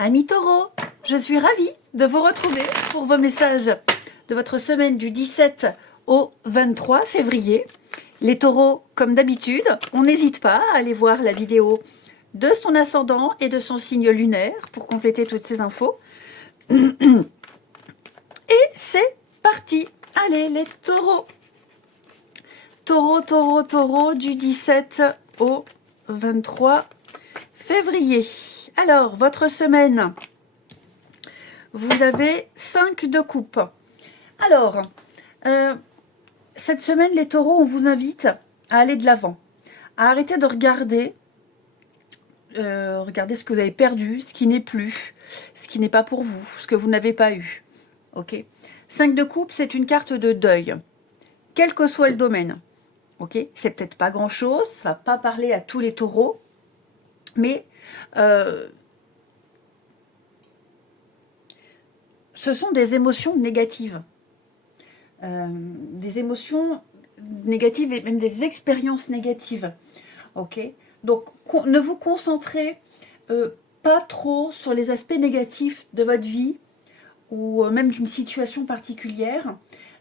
Amis taureaux, je suis ravie de vous retrouver pour vos messages de votre semaine du 17 au 23 février. Les taureaux, comme d'habitude, on n'hésite pas à aller voir la vidéo de son ascendant et de son signe lunaire pour compléter toutes ces infos. Et c'est parti. Allez les taureaux. Taureau du 17 au 23 février. Alors, votre semaine, vous avez 5 de coupe. Alors, cette semaine, les taureaux, on vous invite à aller de l'avant, à arrêter de regarder ce que vous avez perdu, ce qui n'est plus, ce qui n'est pas pour vous, ce que vous n'avez pas eu. Ok. 5 de coupe, c'est une carte de deuil, quel que soit le domaine. Ok. C'est peut-être pas grand-chose, ça va pas parler à tous les taureaux, mais ce sont des émotions négatives. Des émotions négatives et même des expériences négatives. Ok. Donc, ne vous concentrez pas trop sur les aspects négatifs de votre vie ou même d'une situation particulière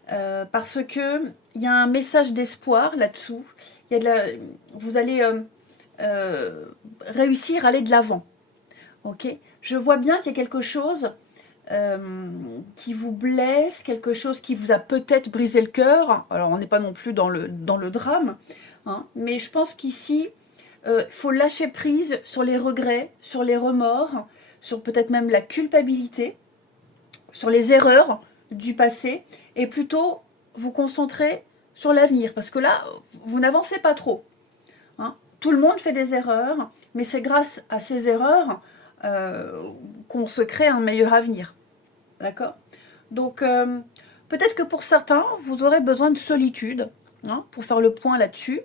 parce que il y a un message d'espoir là-dessous. Vous allez réussir à aller de l'avant. Ok. Je vois bien qu'il y a quelque chose qui vous blesse, quelque chose qui vous a peut-être brisé le cœur. Alors, on n'est pas non plus dans le drame, hein, mais je pense qu'ici, faut lâcher prise sur les regrets, sur les remords, sur peut-être même la culpabilité, sur les erreurs du passé, et plutôt vous concentrer sur l'avenir, parce que là, vous n'avancez pas trop. Hein. Tout le monde fait des erreurs, mais c'est grâce à ces erreurs qu'on se crée un meilleur avenir. D'accord ? Donc, peut-être que pour certains, vous aurez besoin de solitude hein, pour faire le point là-dessus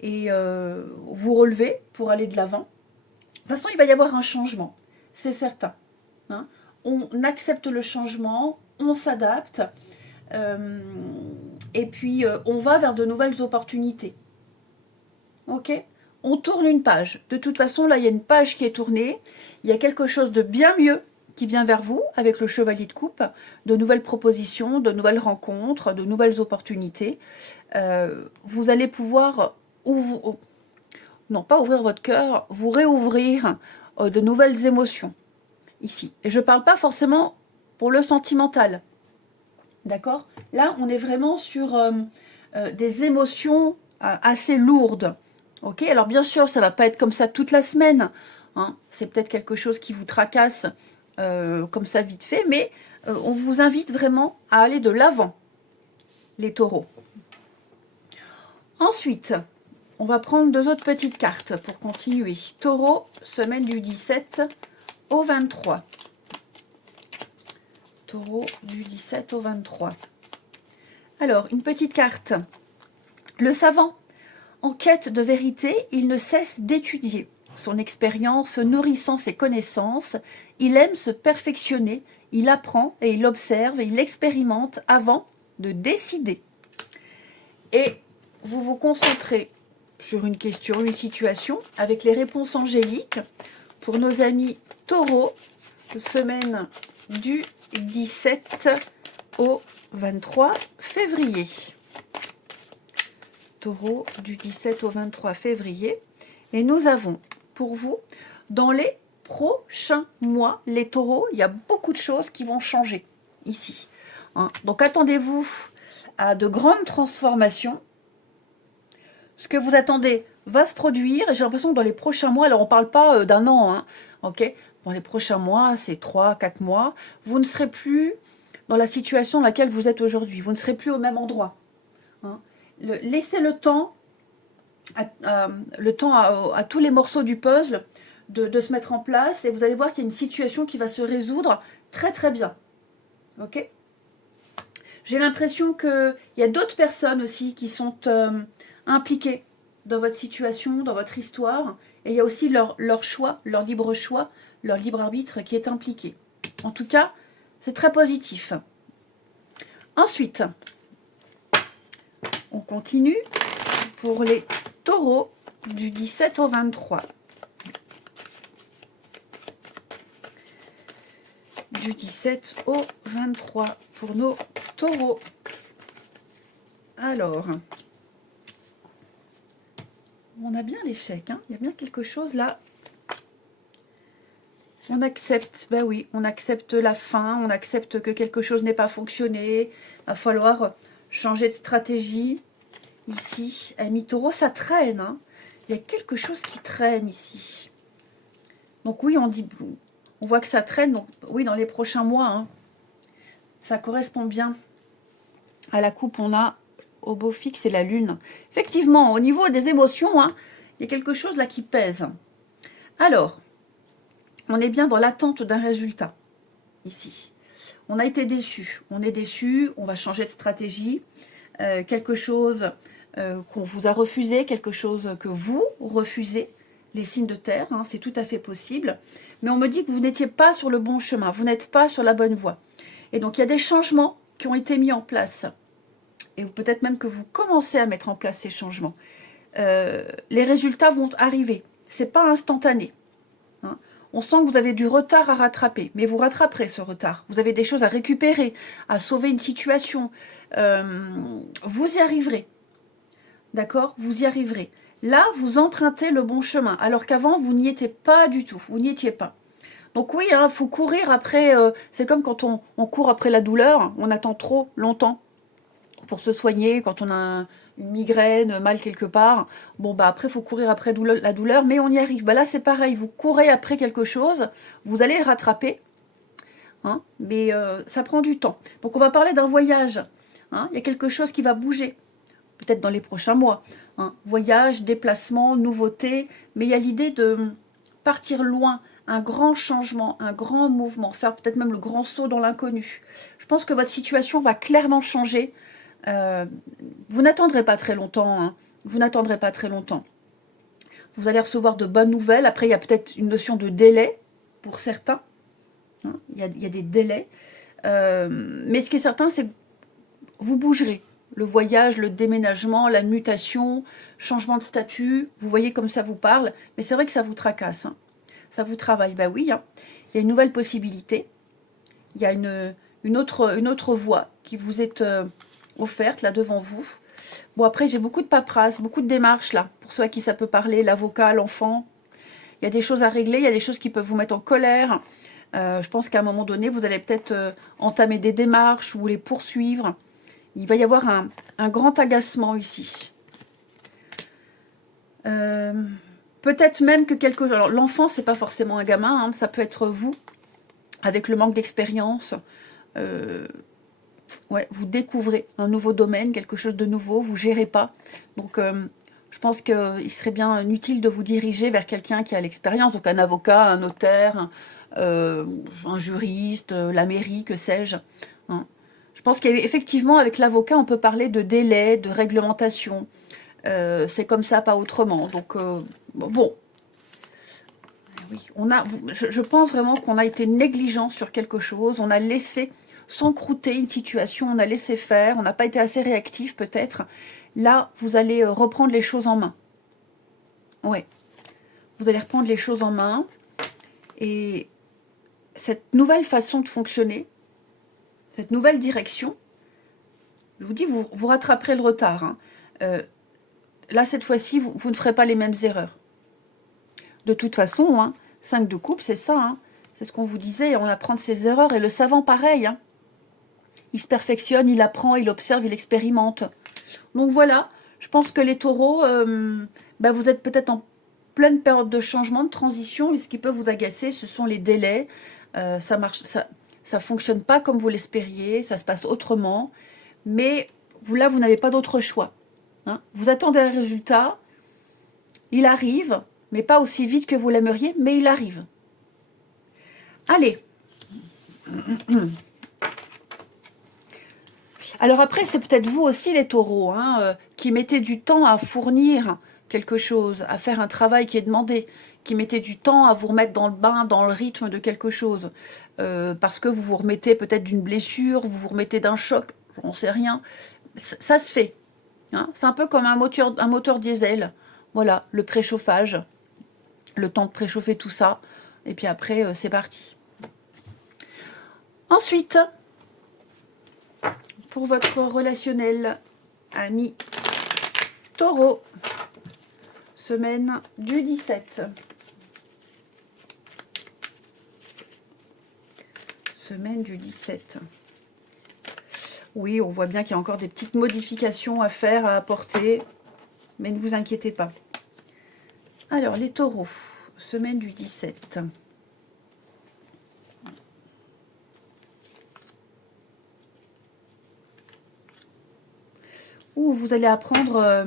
et vous relever pour aller de l'avant. De toute façon, il va y avoir un changement, c'est certain. Hein. On accepte le changement, on s'adapte et puis on va vers de nouvelles opportunités. Ok ? On tourne une page. De toute façon, là, il y a une page qui est tournée. Il y a quelque chose de bien mieux qui vient vers vous avec le chevalier de coupe, de nouvelles propositions, de nouvelles rencontres, de nouvelles opportunités. Vous allez pouvoir pas ouvrir votre cœur, vous réouvrir de nouvelles émotions ici. Et je ne parle pas forcément pour le sentimental. D'accord ? Là, on est vraiment sur des émotions assez lourdes. Ok ? Alors bien sûr, ça ne va pas être comme ça toute la semaine. Hein. C'est peut-être quelque chose qui vous tracasse comme ça vite fait, mais on vous invite vraiment à aller de l'avant, les taureaux. Ensuite, on va prendre 2 autres petites cartes pour continuer. Taureau, semaine du 17 au 23. Taureau du 17 au 23. Alors, une petite carte. Le savant, en quête de vérité, il ne cesse d'étudier. Son expérience nourrissant ses connaissances, il aime se perfectionner, il apprend et il observe et il expérimente avant de décider. Et vous vous concentrez sur une question, une situation, avec les réponses angéliques pour nos amis taureaux, semaine du 17 au 23 février. Taureau du 17 au 23 février. Et nous avons pour vous, dans les prochains mois, les taureaux, il y a beaucoup de choses qui vont changer ici. Hein. Donc attendez-vous à de grandes transformations. Ce que vous attendez va se produire et j'ai l'impression que dans les prochains mois, alors on ne parle pas d'un an, hein, ok ? Dans les prochains mois, c'est 3-4 mois, vous ne serez plus dans la situation dans laquelle vous êtes aujourd'hui. Vous ne serez plus au même endroit. Hein. Laissez le temps à tous les morceaux du puzzle de se mettre en place et vous allez voir qu'il y a une situation qui va se résoudre très très bien. Ok ? J'ai l'impression qu'il y a d'autres personnes aussi qui sont impliquées dans votre situation, dans votre histoire et il y a aussi leur choix, leur libre choix, leur libre arbitre qui est impliqué. En tout cas, c'est très positif. Ensuite, on continue pour les taureaux du 17 au 23. du 17 au 23 pour nos taureaux. Alors, on a bien l'échec, hein. Il y a bien quelque chose là. On accepte, ben oui, on accepte la fin, on accepte que quelque chose n'ait pas fonctionné. Il va falloir changer de stratégie. Ici, ami taureau, ça traîne, hein. Il y a quelque chose qui traîne ici. Donc oui, on voit que ça traîne, donc oui, dans les prochains mois, hein. Ça correspond bien à la coupe, on a au beau fixe et la lune. Effectivement, au niveau des émotions, hein, il y a quelque chose là qui pèse. Alors, on est bien dans l'attente d'un résultat, ici. On a été déçu, on est déçu, on va changer de stratégie. Quelque chose qu'on vous a refusé, quelque chose que vous refusez, les signes de terre, hein, c'est tout à fait possible. Mais on me dit que vous n'étiez pas sur le bon chemin, vous n'êtes pas sur la bonne voie. Et donc, il y a des changements qui ont été mis en place. Et peut-être même que vous commencez à mettre en place ces changements. Les résultats vont arriver. Ce n'est pas instantané. Hein. On sent que vous avez du retard à rattraper, mais vous rattraperez ce retard. Vous avez des choses à récupérer, à sauver une situation. Vous y arriverez. D'accord? Vous y arriverez. Là, vous empruntez le bon chemin, alors qu'avant, vous n'y étiez pas du tout. Vous n'y étiez pas. Donc oui, hein, faut courir après. C'est comme quand on court après la douleur. On attend trop longtemps pour se soigner, quand on a une migraine, mal quelque part. Bon, bah après, il faut courir après la douleur, mais on y arrive. Bah là, c'est pareil. Vous courez après quelque chose, vous allez le rattraper. Hein, mais ça prend du temps. Donc, on va parler d'un voyage. Hein, il y a quelque chose qui va bouger. Peut-être dans les prochains mois. Hein. Voyage, déplacement, nouveauté. Mais il y a l'idée de partir loin, un grand changement, un grand mouvement, faire peut-être même le grand saut dans l'inconnu. Je pense que votre situation va clairement changer. Vous n'attendrez pas très longtemps. Hein. Vous n'attendrez pas très longtemps. Vous allez recevoir de bonnes nouvelles. Après, il y a peut-être une notion de délai pour certains. Hein. Il y a des délais. Mais ce qui est certain, c'est que vous bougerez. Le voyage, le déménagement, la mutation, changement de statut, vous voyez comme ça vous parle, mais c'est vrai que ça vous tracasse, hein. Ça vous travaille, bah oui, hein. Il y a une nouvelle possibilité, il y a une autre voie qui vous est offerte là devant vous. Bon après j'ai beaucoup de paperasse, beaucoup de démarches là, pour ceux à qui ça peut parler, l'avocat, l'enfant. Il y a des choses à régler, il y a des choses qui peuvent vous mettre en colère. Je pense qu'à un moment donné, vous allez peut-être entamer des démarches ou les poursuivre. Il va y avoir un grand agacement ici. Peut-être même que quelque chose... Alors, l'enfant, c'est pas forcément un gamin, hein, ça peut être vous, avec le manque d'expérience. Ouais, vous découvrez un nouveau domaine, quelque chose de nouveau, vous gérez pas. Donc, je pense qu'il serait bien utile de vous diriger vers quelqu'un qui a l'expérience, donc un avocat, un notaire, un juriste, la mairie, que sais-je. Hein. Je pense qu'effectivement, avec l'avocat, on peut parler de délai, de réglementation. C'est comme ça, pas autrement. Donc, bon. Oui, je pense vraiment qu'on a été négligent sur quelque chose. On a laissé s'encrouter une situation, on a laissé faire, on n'a pas été assez réactif peut-être. Là, vous allez reprendre les choses en main. Ouais. Vous allez reprendre les choses en main. Et cette nouvelle façon de fonctionner, cette nouvelle direction, je vous dis, vous rattraperez le retard. Hein. Là, cette fois-ci, vous ne ferez pas les mêmes erreurs. De toute façon, hein, 5 de coupe, c'est ça. Hein. C'est ce qu'on vous disait, on apprend de ses erreurs. Et le savant, pareil. Hein. Il se perfectionne, il apprend, il observe, il expérimente. Donc voilà, je pense que les taureaux, vous êtes peut-être en pleine période de changement, de transition. Et ce qui peut vous agacer, ce sont les délais. Ça fonctionne pas comme vous l'espériez, ça se passe autrement. Mais vous n'avez pas d'autre choix. Hein. Vous attendez un résultat, il arrive, mais pas aussi vite que vous l'aimeriez, mais il arrive. Allez. Alors après, c'est peut-être vous aussi les taureaux, hein, qui mettez du temps à fournir quelque chose, à faire un travail qui est demandé, qui mettez du temps à vous remettre dans le bain, dans le rythme de quelque chose, parce que vous vous remettez peut-être d'une blessure, vous vous remettez d'un choc, j'en sais rien. Ça se fait. Hein. C'est un peu comme un moteur diesel. Voilà, le préchauffage, le temps de préchauffer tout ça, et puis après, c'est parti. Ensuite, pour votre relationnel, ami Taureau, semaine du 17. Semaine du 17. Oui, on voit bien qu'il y a encore des petites modifications à faire, à apporter, mais ne vous inquiétez pas. Alors, les taureaux, semaine du 17. Où vous allez apprendre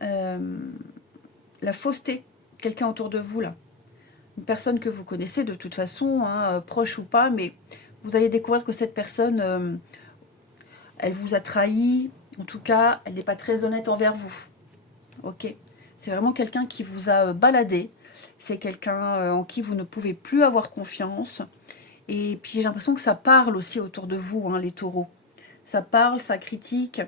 la fausseté, quelqu'un autour de vous, là. Une personne que vous connaissez de toute façon, hein, proche ou pas, mais vous allez découvrir que cette personne, elle vous a trahi, en tout cas, elle n'est pas très honnête envers vous. Ok, c'est vraiment quelqu'un qui vous a baladé, c'est quelqu'un en qui vous ne pouvez plus avoir confiance. Et puis j'ai l'impression que ça parle aussi autour de vous, hein, les taureaux. Ça parle, ça critique.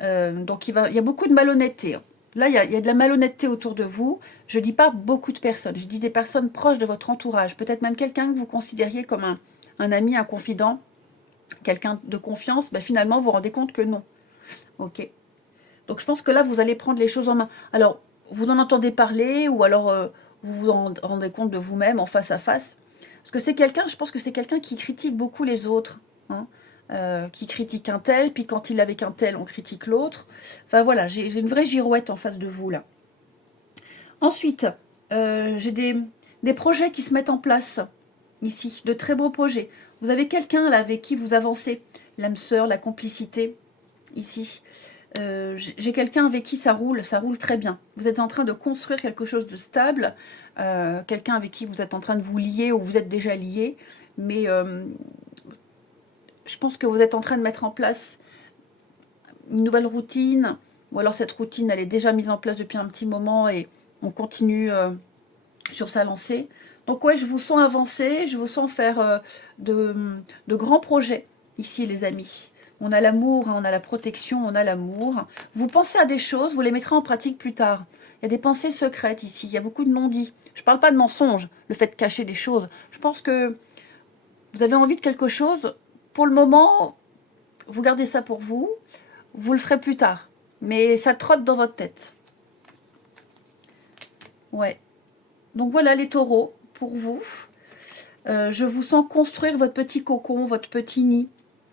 Donc il y a beaucoup de malhonnêteté. Hein. Là, il y a de la malhonnêteté autour de vous. Je ne dis pas beaucoup de personnes, je dis des personnes proches de votre entourage. Peut-être même quelqu'un que vous considériez comme un ami, un confident, quelqu'un de confiance. Ben, finalement, vous vous rendez compte que non. Ok. Donc je pense que là, vous allez prendre les choses en main. Alors, vous en entendez parler ou alors vous vous en rendez compte de vous-même en face à face. Parce que c'est quelqu'un, je pense que c'est quelqu'un qui critique beaucoup les autres. Hein. Qui critique un tel, puis quand il est avec un tel, on critique l'autre. Enfin voilà, j'ai une vraie girouette en face de vous là. Ensuite, j'ai des projets qui se mettent en place ici, de très beaux projets. Vous avez quelqu'un là avec qui vous avancez, l'âme sœur, la complicité, ici. J'ai quelqu'un avec qui ça roule très bien. Vous êtes en train de construire quelque chose de stable, quelqu'un avec qui vous êtes en train de vous lier ou vous êtes déjà lié, mais je pense que vous êtes en train de mettre en place une nouvelle routine, ou alors cette routine, elle est déjà mise en place depuis un petit moment et on continue sur sa lancée. Donc ouais, je vous sens avancer, je vous sens faire de grands projets ici, les amis. On a l'amour, hein, on a la protection, on a l'amour. Vous pensez à des choses, vous les mettrez en pratique plus tard. Il y a des pensées secrètes ici, il y a beaucoup de non-dits. Je ne parle pas de mensonges, le fait de cacher des choses. Je pense que vous avez envie de quelque chose. Pour le moment, vous gardez ça pour vous. Vous le ferez plus tard. Mais ça trotte dans votre tête. Ouais. Donc voilà les taureaux, pour vous. Je vous sens construire votre petit cocon, votre petit nid,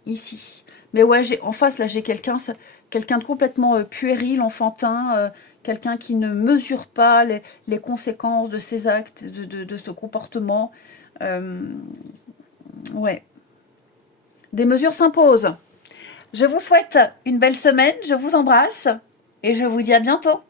ici. Mais ouais, en face, là, j'ai quelqu'un de complètement puéril, enfantin, quelqu'un qui ne mesure pas les conséquences de ses actes, de ce comportement. Ouais. Des mesures s'imposent. Je vous souhaite une belle semaine, je vous embrasse et je vous dis à bientôt.